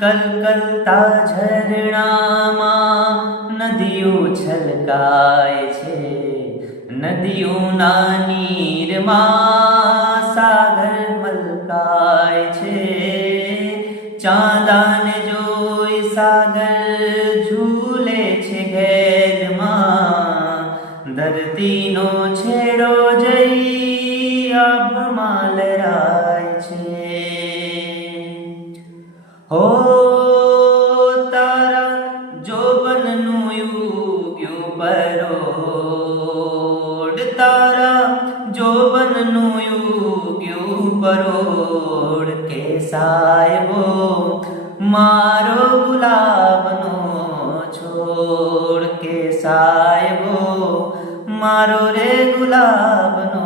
કલકલતા ઝરણામાં નદીઓ છલકાય છે, નદીઓના નીરમાં સાગર મલકાય છે. ચાંદાને જોઈ સાગર ઝૂલે છે ઘેરમાં, ધરતીનો છેડો જઈ આભમાં લહેરાય છે. હો તારા જોબનનું યુગ્યું પરોઢ, તારા જોબનનું યુગ્યું પરોઢ. કે સાહેબો મારો ગુલાબનો છોડ, કે સાહેબો મારો રે ગુલાબનો